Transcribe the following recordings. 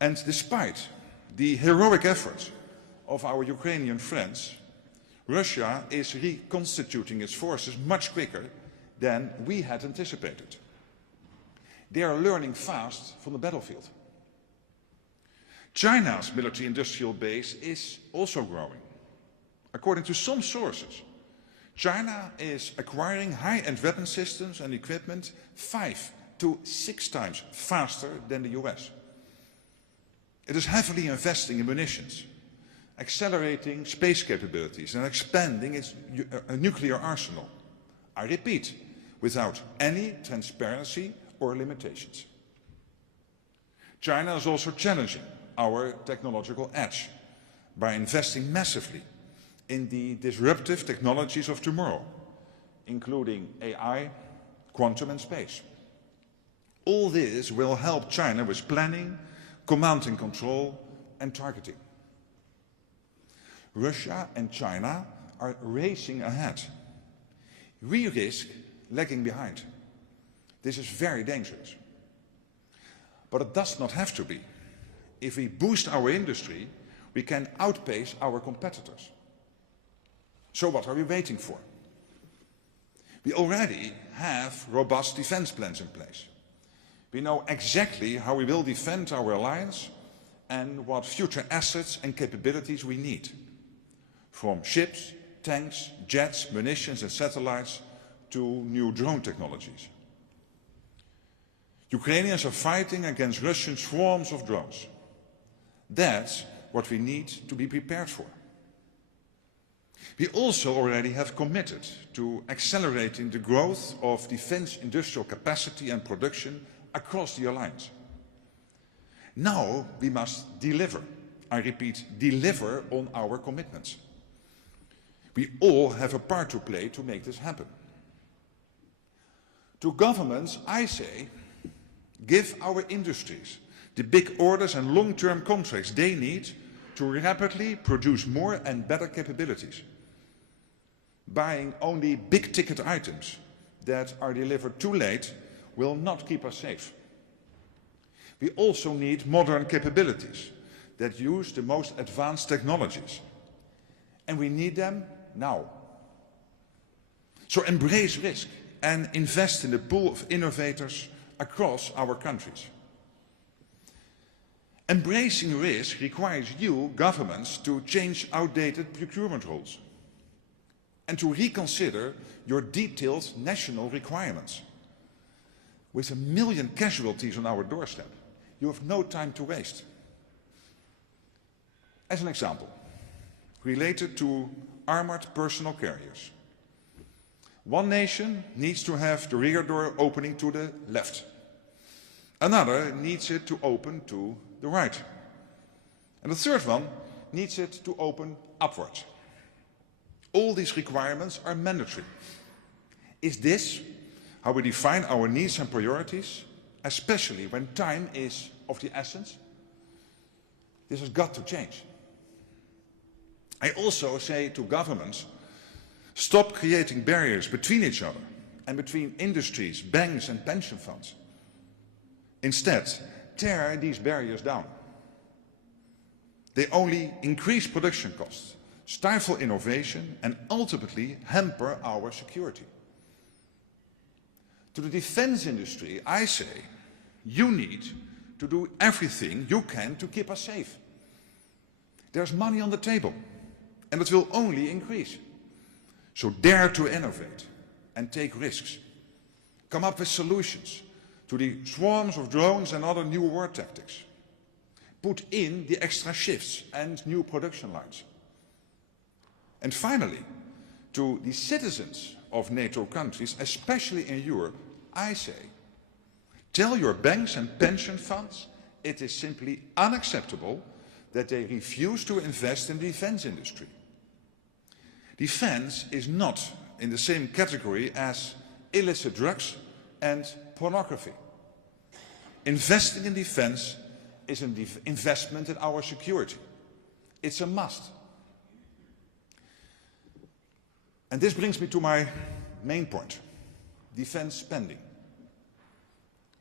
And despite the heroic efforts of our Ukrainian friends, Russia is reconstituting its forces much quicker than we had anticipated. They are learning fast from the battlefield. China's military-industrial base is also growing. According to some sources, China is acquiring high-end weapon systems and equipment 5 to 6 times faster than the US. It is heavily investing in munitions, accelerating space capabilities and expanding its nuclear arsenal. I repeat, without any transparency or limitations. China is also challenging our technological edge by investing massively in the disruptive technologies of tomorrow, including AI, quantum and space. All this will help China with planning, command and control and targeting. Russia and China are racing ahead. We risk lagging behind. This is very dangerous. But it does not have to be. If we boost our industry, we can outpace our competitors. So what are we waiting for? We already have robust defense plans in place. We know exactly how we will defend our alliance and what future assets and capabilities we need. From ships, tanks, jets, munitions and satellites to new drone technologies. Ukrainians are fighting against Russian swarms of drones. That's what we need to be prepared for. We also already have committed to accelerating the growth of defense industrial capacity and production across the alliance. Now we must deliver. I repeat, deliver on our commitments. We all have a part to play to make this happen. To governments, I say, give our industries the big orders and long-term contracts they need to rapidly produce more and better capabilities. Buying only big-ticket items that are delivered too late will not keep us safe. We also need modern capabilities that use the most advanced technologies. And we need them now. So embrace risk and invest in the pool of innovators across our countries. Embracing risk requires you, governments, to change outdated procurement rules and to reconsider your detailed national requirements. With 1 million casualties on our doorstep, you have no time to waste. As an example, related to armored personal carriers. One nation needs to have the rear door opening to the left. Another needs it to open to the right. And the third one needs it to open upwards. All these requirements are mandatory. Is this how we define our needs and priorities, especially when time is of the essence? This has got to change. I also say to governments, stop creating barriers between each other and between industries, banks and pension funds. Instead, tear these barriers down. They only increase production costs, stifle innovation and ultimately hamper our security. To the defense industry, I say, you need to do everything you can to keep us safe. There's money on the table, and it will only increase. So dare to innovate and take risks. Come up with solutions to the swarms of drones and other new war tactics. Put in the extra shifts and new production lines. And finally, to the citizens of NATO countries, especially in Europe, I say, tell your banks and pension funds it is simply unacceptable that they refuse to invest in the defense industry. Defense is not in the same category as illicit drugs and pornography. Investing in defense is an investment in our security. It's a must. And this brings me to my main point, defense spending.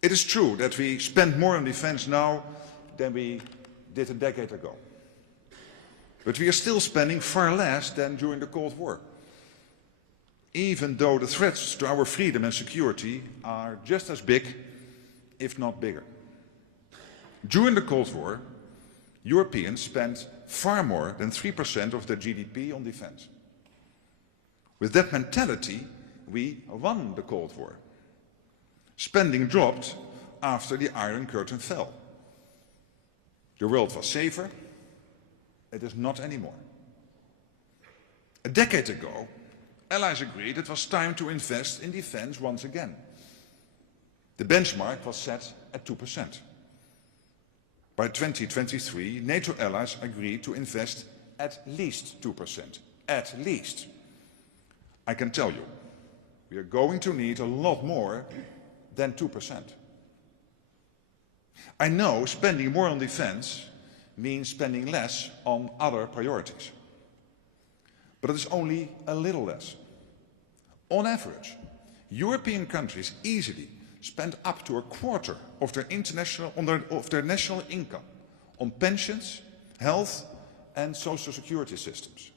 It is true that we spend more on defense now than we did a decade ago. But we are still spending far less than during the Cold War, even though the threats to our freedom and security are just as big, if not bigger. During the Cold War, Europeans spent far more than 3% of their GDP on defense. With that mentality, we won the Cold War. Spending dropped after the Iron Curtain fell. The world was safer. It is not anymore. A decade ago, allies agreed it was time to invest in defense once again. The benchmark was set at 2%. By 2023, NATO allies agreed to invest at least 2%. At least. I can tell you, we are going to need a lot more than 2%. I know spending more on defense means spending less on other priorities. But it is only a little less. On average, European countries easily spend up to a quarter of their national income on pensions, health and social security systems.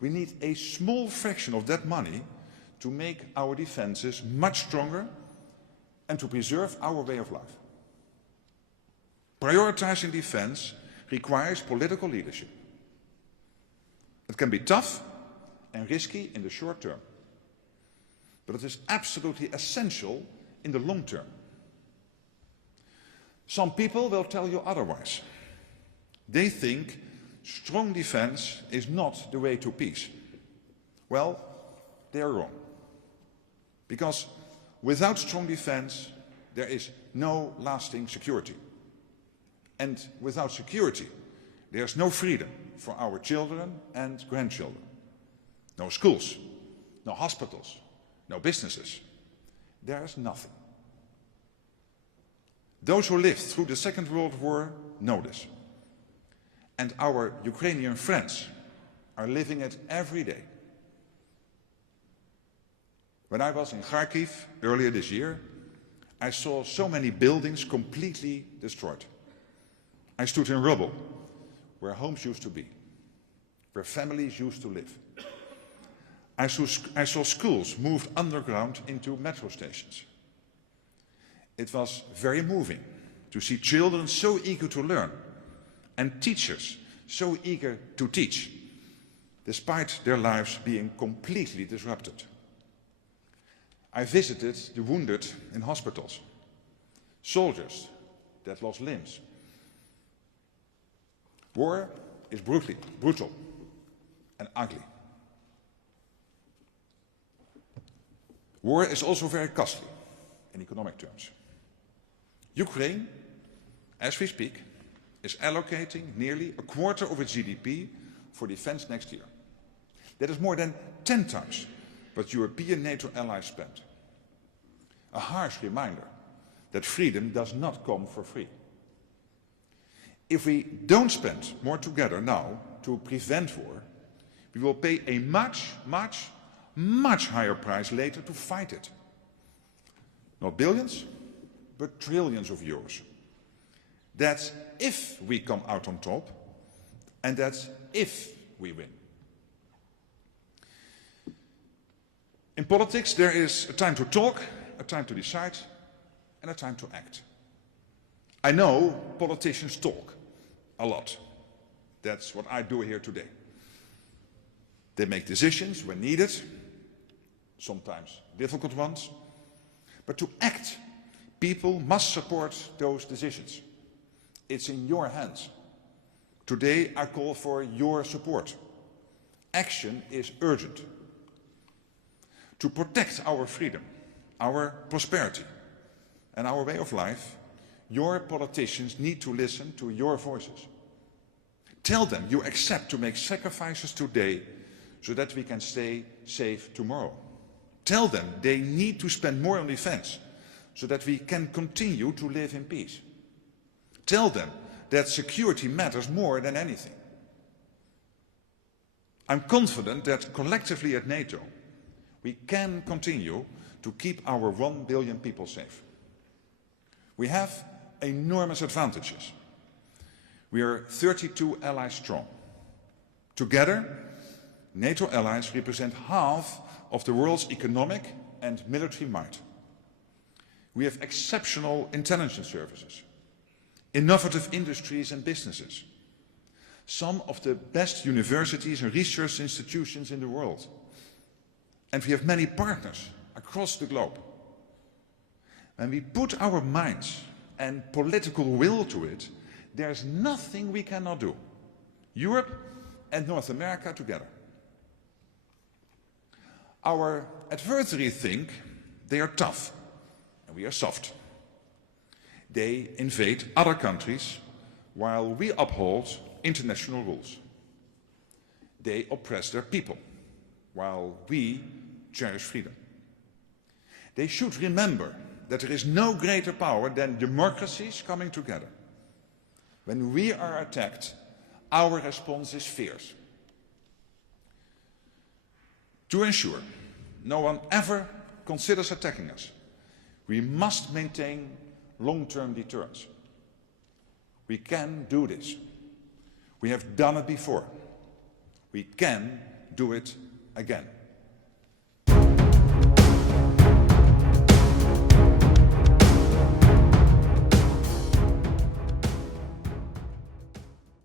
We need a small fraction of that money to make our defenses much stronger and to preserve our way of life. Prioritizing defense requires political leadership. It can be tough and risky in the short term, but it is absolutely essential in the long term. Some people will tell you otherwise. They think strong defense is not the way to peace. Well, they are wrong. Because without strong defense, there is no lasting security. And without security, there is no freedom for our children and grandchildren. No schools, no hospitals, no businesses. There is nothing. Those who lived through the Second World War know this. And our Ukrainian friends are living it every day. When I was in Kharkiv earlier this year, I saw so many buildings completely destroyed. I stood in rubble, where homes used to be, where families used to live. I saw schools moved underground into metro stations. It was very moving to see children so eager to learn and teachers so eager to teach, despite their lives being completely disrupted. I visited the wounded in hospitals, soldiers that lost limbs. War is brutal and ugly. War is also very costly in economic terms. Ukraine, as we speak, is allocating nearly a quarter of its GDP for defense next year. That is more than 10 times what European NATO allies spend. A harsh reminder that freedom does not come for free. If we don't spend more together now to prevent war, we will pay a much higher price later to fight it. Not billions, but trillions of euros. That's if we come out on top, and that's if we win. In politics, there is a time to talk, a time to decide, and a time to act. I know politicians talk a lot. That's what I do here today. They make decisions when needed, sometimes difficult ones. But to act, people must support those decisions. It's in your hands. Today I call for your support. Action is urgent. To protect our freedom, our prosperity, and our way of life, your politicians need to listen to your voices. Tell them you accept to make sacrifices today so that we can stay safe tomorrow. Tell them they need to spend more on defense so that we can continue to live in peace. Tell them that security matters more than anything. I'm confident that collectively at NATO, we can continue to keep our 1 billion people safe. We have enormous advantages We are 32 allies strong. Together, NATO allies represent half of the world's economic and military might. We have exceptional intelligence services, innovative industries and businesses, some of the best universities and research institutions in the world. And we have many partners across the globe. When we put our minds and political will to it, there's nothing we cannot do. Europe and North America together. Our adversaries think they are tough and we are soft. They invade other countries while we uphold international rules. They oppress their people while we cherish freedom. They should remember that there is no greater power than democracies coming together. When we are attacked, our response is fierce. To ensure no one ever considers attacking us, we must maintain long-term deterrence. We can do this. We have done it before. We can do it again.